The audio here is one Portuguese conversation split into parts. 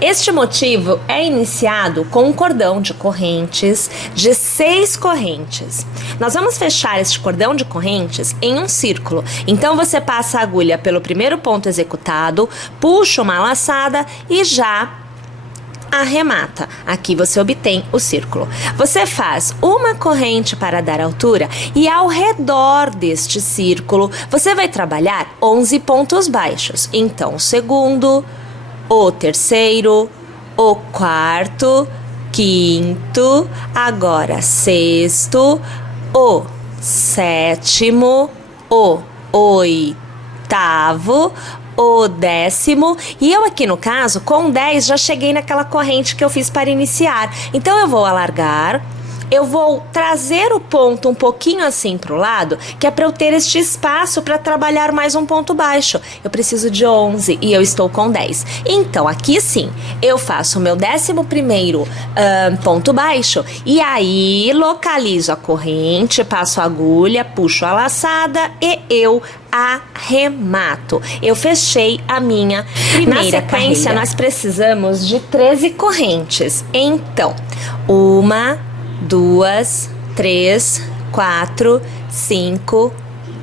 Este motivo é iniciado com um cordão de correntes de 6 correntes. Nós vamos fechar este cordão de correntes em um círculo. Então você passa a agulha pelo primeiro ponto executado, puxa uma laçada e já arremata. Aqui você obtém o círculo. Você faz uma corrente para dar altura e ao redor deste círculo você vai trabalhar 11 pontos baixos. Então, o segundo, o terceiro, o quarto, quinto, agora sexto, o sétimo, o oitavo, o 10º, e eu aqui no caso, com 10, já cheguei naquela corrente que eu fiz para iniciar. Então eu vou alargar, eu vou trazer o ponto um pouquinho assim para o lado, que é para eu ter este espaço para trabalhar mais um ponto baixo. Eu preciso de 11 e eu estou com 10. Então aqui sim, eu faço o meu 11º ponto baixo e aí localizo a corrente, passo a agulha, puxo a laçada e eu arremato. Eu fechei a minha primeira sequência, carreira. Nós precisamos de 13 correntes. Então, 1, 2, 3, 4, 5,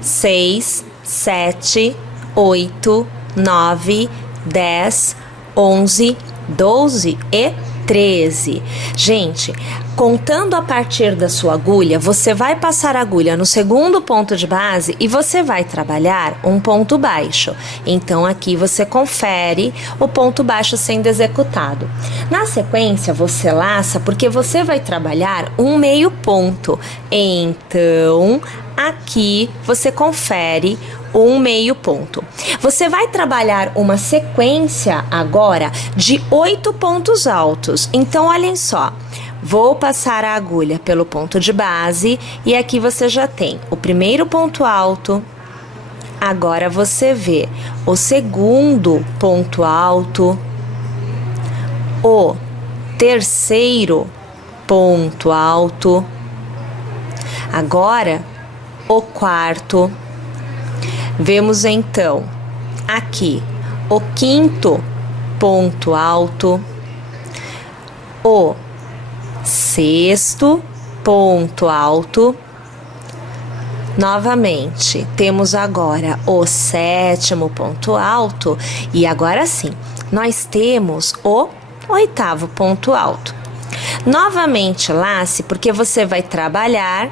6, 7, 8, 9, 10, 11, 12 e 13. Gente, contando a partir da sua agulha, você vai passar a agulha no segundo ponto de base e você vai trabalhar um ponto baixo. Então aqui você confere o ponto baixo sendo executado. Na sequência você laça porque você vai trabalhar um meio ponto. Então aqui você confere um meio ponto. Você vai trabalhar uma sequência agora de 8 pontos altos. Então, olhem só. Vou passar a agulha pelo ponto de base e aqui você já tem o primeiro ponto alto. Agora você vê o segundo ponto alto, o terceiro ponto alto. Agora, o quarto. Vemos então aqui o quinto ponto alto, o sexto ponto alto. Novamente, temos agora o 7º ponto alto e agora sim, nós temos o 8º ponto alto. Novamente, lace, porque você vai trabalhar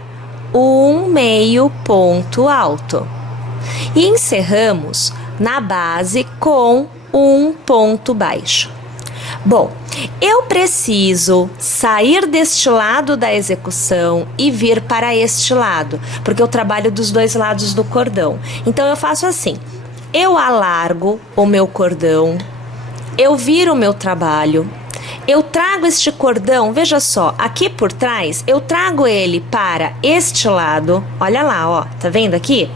um meio ponto alto. E encerramos na base com um ponto baixo. Bom, eu preciso sair deste lado da execução e vir para este lado, porque eu trabalho dos dois lados do cordão. Então eu faço assim, eu alargo o meu cordão, eu viro o meu trabalho, eu trago este cordão, veja só, aqui por trás, eu trago ele para este lado, olha lá, ó, tá vendo aqui?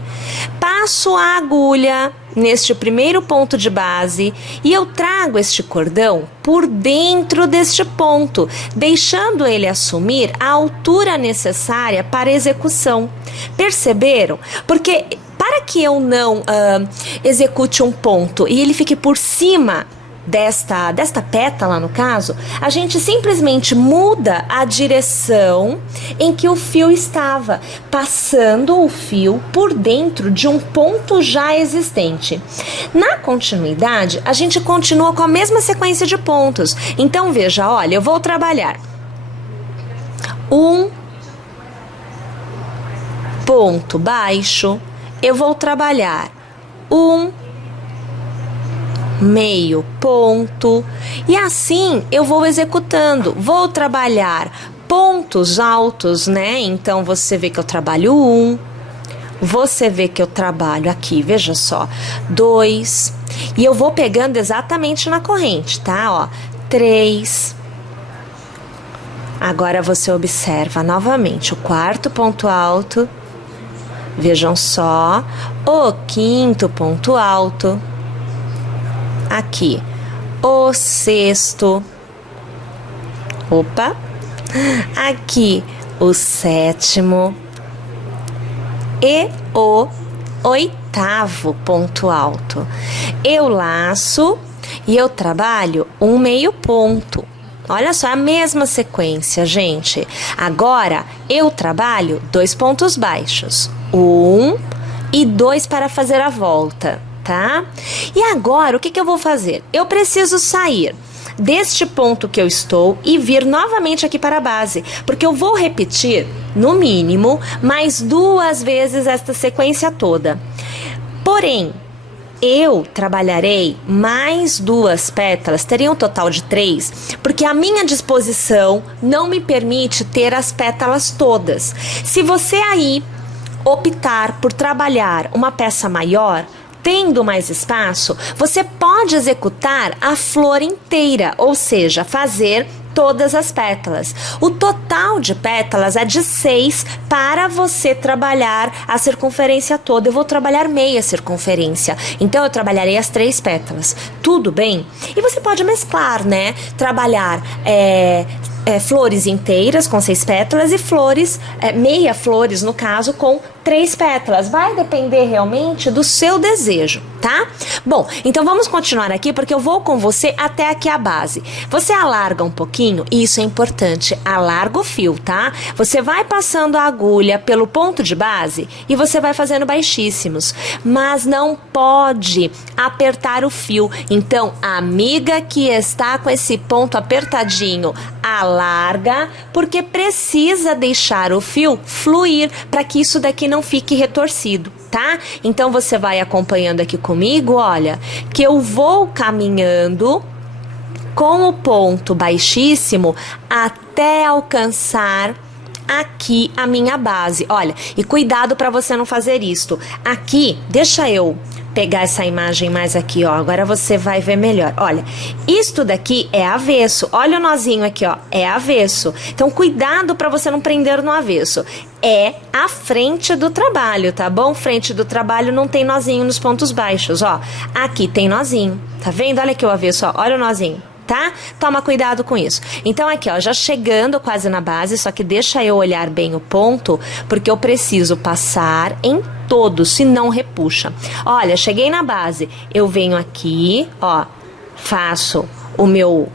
Passo a agulha neste primeiro ponto de base e eu trago este cordão por dentro deste ponto, deixando ele assumir a altura necessária para a execução. Perceberam? Porque para que eu não execute um ponto e ele fique por cima desta pétala, no caso, a gente simplesmente muda a direção em que o fio estava, passando o fio por dentro de um ponto já existente. Na continuidade, a gente continua com a mesma sequência de pontos. Então, veja, olha, eu vou trabalhar um ponto baixo, eu vou trabalhar um meio ponto e assim eu vou executando, vou trabalhar pontos altos, né? Então você vê que eu trabalho 1, você vê que eu trabalho aqui, veja só, 2 e eu vou pegando exatamente na corrente, tá? Ó, 3. Agora você observa novamente o quarto ponto alto, vejam só, o quinto ponto alto. Aqui, o sexto, aqui o 7º e o 8º ponto alto. Eu laço e eu trabalho um meio ponto. Olha só, é a mesma sequência, gente. Agora, eu trabalho 2 pontos baixos. 1 e 2 para fazer a volta, tá? E agora, o que eu vou fazer? Eu preciso sair deste ponto que eu estou e vir novamente aqui para a base, porque eu vou repetir, no mínimo, mais 2 vezes esta sequência toda. Porém, eu trabalharei mais 2 pétalas, teria um total de 3, porque a minha disposição não me permite ter as pétalas todas. Se você aí optar por trabalhar uma peça maior, tendo mais espaço, você pode executar a flor inteira, ou seja, fazer todas as pétalas. O total de pétalas é de 6 para você trabalhar a circunferência toda. Eu vou trabalhar meia circunferência, então eu trabalharei as 3 pétalas. Tudo bem? E você pode mesclar, né? Trabalhar flores inteiras com 6 pétalas e flores, meia flores no caso, com 3 pétalas. Vai depender realmente do seu desejo, tá? Bom, então vamos continuar aqui porque eu vou com você até aqui a base. Você alarga um pouquinho, e isso é importante, alarga o fio, tá? Você vai passando a agulha pelo ponto de base e você vai fazendo baixíssimos, mas não pode apertar o fio. Então, a amiga que está com esse ponto apertadinho, alarga, porque precisa deixar o fio fluir para que isso daqui não fique retorcido, tá? Então você vai acompanhando aqui comigo, olha, que eu vou caminhando com o ponto baixíssimo até alcançar aqui a minha base. Olha, e cuidado para você não fazer isto. Aqui, deixa eu pegar essa imagem mais aqui, ó. Agora você vai ver melhor. Olha, isto daqui é avesso. Olha o nozinho aqui, ó. É avesso. Então, cuidado para você não prender no avesso. É a frente do trabalho, tá bom? Frente do trabalho não tem nozinho nos pontos baixos, ó. Aqui tem nozinho. Tá vendo? Olha aqui o avesso, ó. Olha o nozinho. Tá? Toma cuidado com isso. Então aqui, ó, já chegando quase na base, só que deixa eu olhar bem o ponto, porque eu preciso passar em todo, senão repuxa. Olha, cheguei na base, eu venho aqui, ó, faço o meu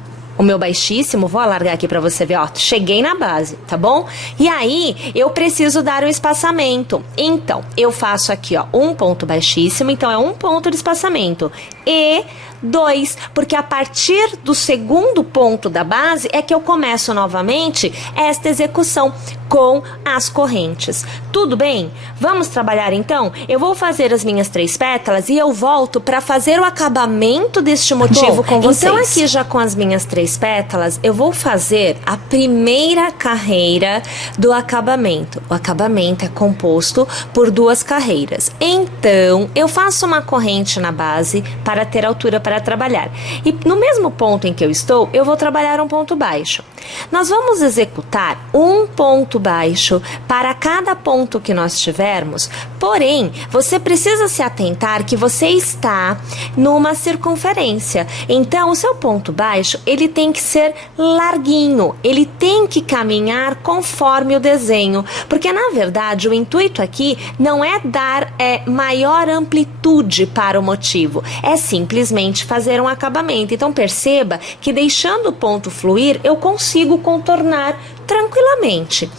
baixíssimo, vou alargar aqui pra você ver, ó, cheguei na base, tá bom? E aí, eu preciso dar um espaçamento. Então, eu faço aqui, ó, um ponto baixíssimo, então é um ponto de espaçamento. E 2, porque a partir do segundo ponto da base é que eu começo novamente esta execução com as correntes. Tudo bem? Vamos trabalhar então? Eu vou fazer as minhas 3 pétalas e eu volto para fazer o acabamento deste motivo com vocês. Então aqui já com as minhas 3 pétalas, eu vou fazer a primeira carreira do acabamento. O acabamento é composto por 2 carreiras. Então, eu faço uma corrente na base para ter altura para trabalhar. E no mesmo ponto em que eu estou, eu vou trabalhar um ponto baixo. Nós vamos executar um ponto baixo para cada ponto que nós tivermos, porém, você precisa se atentar que você está numa circunferência. Então, o seu ponto baixo, ele tem que ser larguinho, ele tem que caminhar conforme o desenho, porque na verdade o intuito aqui não é dar maior amplitude para o motivo, é simplesmente fazer um acabamento. Então perceba que deixando o ponto fluir, eu consigo contornar tranquilamente.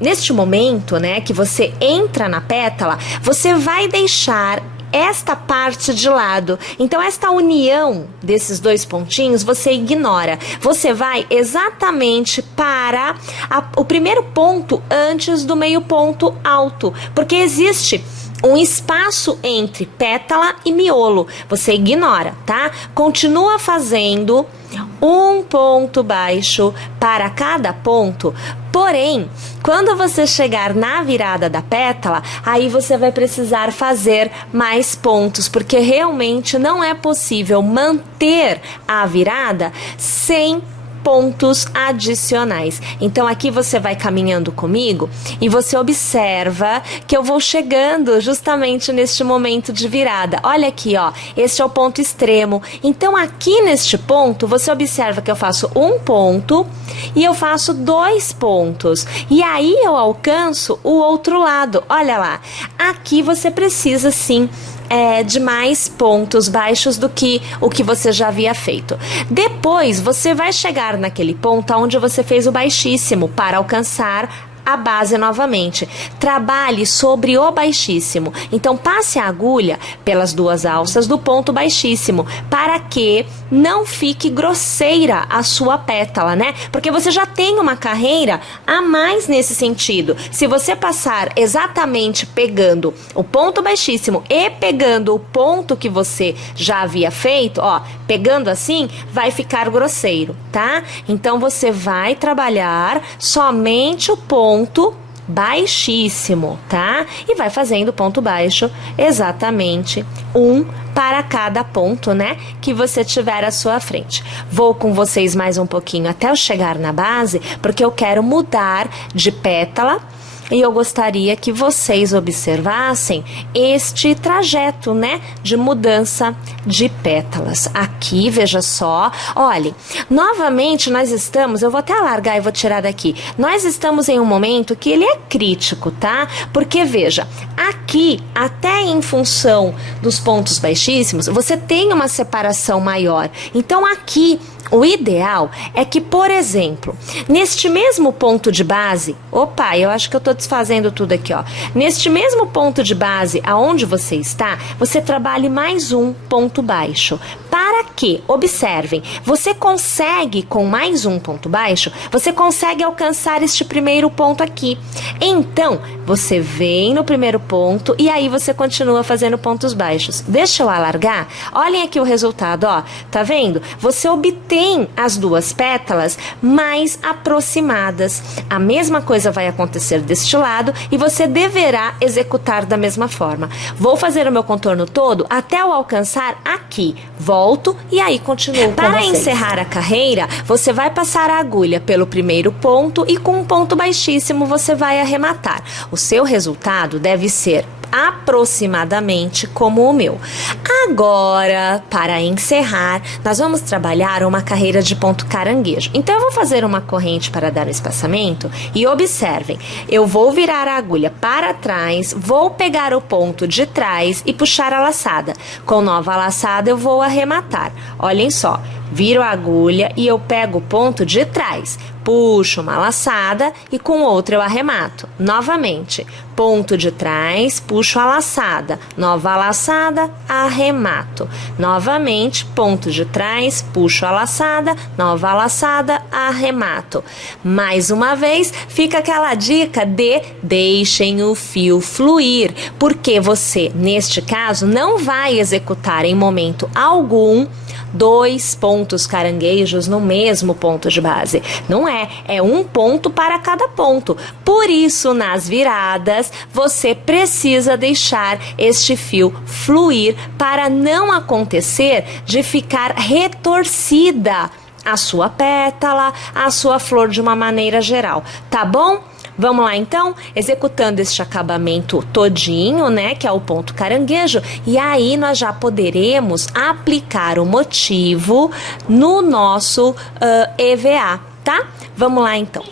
Neste momento, né, que você entra na pétala, você vai deixar esta parte de lado. Então, esta união desses 2 pontinhos, você ignora. Você vai exatamente para o primeiro ponto antes do meio ponto alto, porque existe um espaço entre pétala e miolo. Você ignora, tá? Continua fazendo um ponto baixo para cada ponto. Porém, quando você chegar na virada da pétala, aí você vai precisar fazer mais pontos, porque realmente não é possível manter a virada sem pontos adicionais. Então aqui você vai caminhando comigo e você observa que eu vou chegando justamente neste momento de virada. Olha aqui, ó, este é o ponto extremo. Então aqui neste ponto você observa que eu faço um ponto e eu faço 2 pontos. E aí eu alcanço o outro lado. Olha lá, aqui você precisa sim de mais pontos baixos do que o que você já havia feito. Depois, você vai chegar naquele ponto onde você fez o baixíssimo para alcançar a base novamente. Trabalhe sobre o baixíssimo. Então, passe a agulha pelas duas alças do ponto baixíssimo, para que não fique grosseira a sua pétala, né? Porque você já tem uma carreira a mais nesse sentido. Se você passar exatamente pegando o ponto baixíssimo e pegando o ponto que você já havia feito, ó, pegando assim, vai ficar grosseiro, tá? Então, você vai trabalhar somente o ponto baixíssimo, tá? E vai fazendo ponto baixo exatamente um para cada ponto, né, que você tiver à sua frente. Vou com vocês mais um pouquinho até eu chegar na base, porque eu quero mudar de pétala. E eu gostaria que vocês observassem este trajeto, né, de mudança de pétalas. Aqui, veja só, olhe, novamente nós estamos, eu vou até alargar e vou tirar daqui, nós estamos em um momento que ele é crítico, tá? Porque, veja, aqui, até em função dos pontos baixíssimos, você tem uma separação maior. Então, aqui, o ideal é que, por exemplo, neste mesmo ponto de base, opa, eu acho que eu estou desfazendo tudo aqui, ó. Neste mesmo ponto de base, aonde você está, você trabalhe mais um ponto baixo. Para que, observem, você consegue, com mais um ponto baixo, você consegue alcançar este primeiro ponto aqui. Então, você vem no primeiro ponto e aí você continua fazendo pontos baixos. Deixa eu alargar. Olhem aqui o resultado, ó. Tá vendo? Você obtém as duas pétalas mais aproximadas. A mesma coisa vai acontecer deste lado e você deverá executar da mesma forma. Vou fazer o meu contorno todo até eu alcançar aqui. Volto e aí continuo. Para encerrar a carreira, você vai passar a agulha pelo primeiro ponto e com um ponto baixíssimo você vai arrematar. O seu resultado deve ser aproximadamente como o meu. Agora, para encerrar, nós vamos trabalhar uma carreira de ponto caranguejo. Então, eu vou fazer uma corrente para dar o espaçamento e observem, eu vou virar a agulha para trás, vou pegar o ponto de trás e puxar a laçada. Com nova laçada, eu vou arrematar. Olhem só, viro a agulha e eu pego o ponto de trás. Puxo uma laçada e com outra eu arremato. Novamente, ponto de trás, puxo a laçada. Nova laçada, arremato. Novamente, ponto de trás, puxo a laçada. Nova laçada, arremato. Mais uma vez, fica aquela dica de deixem o fio fluir, porque você, neste caso, não vai executar em momento algum dois pontos caranguejos no mesmo ponto de base. Não é um ponto para cada ponto. Por isso, nas viradas, você precisa deixar este fio fluir para não acontecer de ficar retorcida a sua pétala, a sua flor de uma maneira geral, tá bom? Vamos lá então, executando este acabamento todinho, né, que é o ponto caranguejo, e aí nós já poderemos aplicar o motivo no nosso EVA, tá? Vamos lá então.